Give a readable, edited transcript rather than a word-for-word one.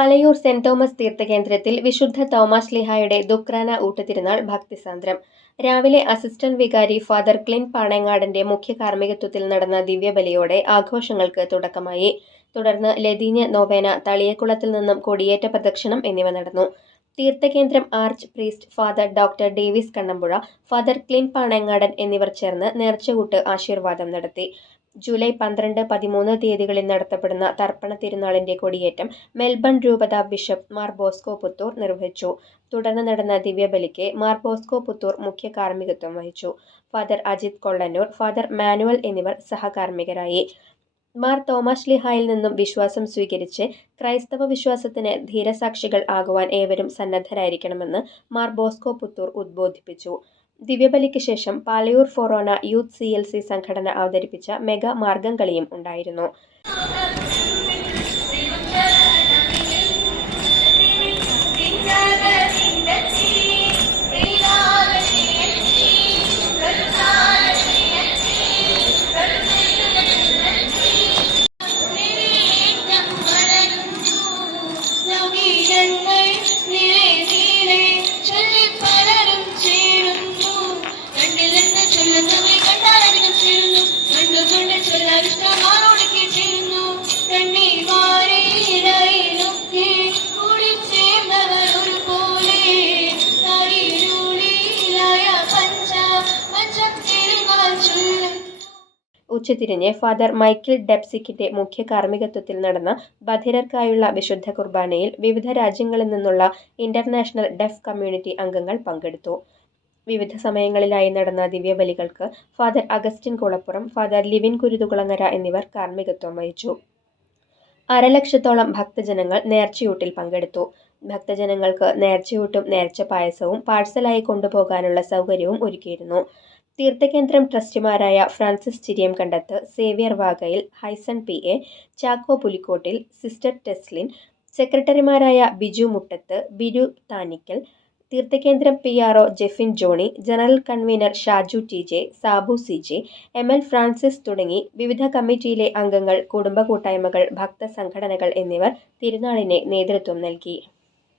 Palayur saint Thomas തീർത്ഥകേന്ദ്രത്തിൽ വിശുദ്ധ തോമാശ്ലീഹായുടെ ദുക്രാന ഊട്ടുതിരുനാൾ ഭക്തിസാന്ദ്രം. രാവിലെ assistant വികാരി ഫാദർ ക്ലിൻ പാണേങ്ങാടന്റെ മുഖ്യ കാർമ്മികത്വത്തിൽ നടന്ന ദിവ്യബലിയോടെ ആഘോഷങ്ങൾക്ക് തുടക്കമായി. തുടർന്ന് ലതീഞ്ഞ് നോവേന, തളിയക്കുളത്തിൽ നിന്നും കൊടിയേറ്റ പ്രദക്ഷിണം എന്നിവ നടന്നു. തീർത്ഥകേന്ദ്രം arch priest father doctor Davis Kannampuzha, father ക്ലിൻ പാണേങ്ങാടൻ എന്നിവർ ചേർന്ന് നേർച്ചകൂട്ട് ആശീർവാദം നടത്തി. ജൂലൈ 12, 13 തീയതികളിൽ നടത്തപ്പെടുന്ന തർപ്പണ തിരുനാളിന്റെ കൊടിയേറ്റം മെൽബൺ രൂപത ബിഷപ്പ് മാർ ബോസ്കോ പുത്തൂർ നിർവഹിച്ചു. തുടർന്ന് നടന്ന ദിവ്യബലിക്ക് മാർ ബോസ്കോ പുത്തൂർ മുഖ്യ കാർമ്മികത്വം വഹിച്ചു. Father Ajith Kollannur, father Manuel എന്നിവർ സഹകാർമ്മികരായി. മാർ തോമാശ്ലീഹായിൽ നിന്നും വിശ്വാസം സ്വീകരിച്ച് ക്രൈസ്തവ വിശ്വാസത്തിന് ധീരസാക്ഷികൾ ആകുവാൻ ഏവരും സന്നദ്ധരായിരിക്കണമെന്ന് മാർ ബോസ്കോ പുത്തൂർ ഉദ്ബോധിപ്പിച്ചു. ദിവ്യബലിക്ക് ശേഷം പാലയൂർ ഫൊറോന യൂത്ത് CLC സംഘടന അവതരിപ്പിച്ച മെഗാ മാർഗം കളിയും ഉണ്ടായിരുന്നു. ഉച്ചതിരിഞ്ഞ് ഫാദർ മൈക്കിൾ ഡെപ്സിക്കിന്റെ മുഖ്യ കാർമ്മികത്വത്തിൽ നടന്ന ബധിരർക്കായുള്ള വിശുദ്ധ കുർബാനയിൽ വിവിധ രാജ്യങ്ങളിൽ നിന്നുള്ള ഇന്റർനാഷണൽ ഡെഫ് കമ്മ്യൂണിറ്റി അംഗങ്ങൾ പങ്കെടുത്തു. വിവിധ സമയങ്ങളിലായി നടന്ന ദിവ്യബലികൾക്ക് father Augustine Kulappuram, father Livin Kuruthukulangara എന്നിവർ കാർമ്മികത്വം വഹിച്ചു. 1.5 ലക്ഷത്തോളം ഭക്തജനങ്ങൾ നേർച്ചയൂട്ടിൽ പങ്കെടുത്തു. ഭക്തജനങ്ങൾക്ക് നേർച്ചയൂട്ടും നേർച്ച പായസവും പാഴ്സലായി കൊണ്ടുപോകാനുള്ള സൗകര്യവും ഒരുക്കിയിരുന്നു. തീർത്ഥകേന്ദ്രം ട്രസ്റ്റിമാരായ Francis Chiriyamkandath, Xavier Vagayil, Haison PA, Chacko Pulikottil, sister Teslin, സെക്രട്ടറിമാരായ ബിജു മുട്ടത്ത്, ബിരു താനിക്കൽ, തീർത്ഥകേന്ദ്രം PRO Jefin Johny, general convener Shaju TJ, Sabu CJ, ML Francis തുടങ്ങി വിവിധ കമ്മിറ്റിയിലെ അംഗങ്ങൾ, കുടുംബ കൂട്ടായ്മകൾ, ഭക്ത സംഘടനകൾ എന്നിവർ തിരുനാളിന് നേതൃത്വം നൽകി.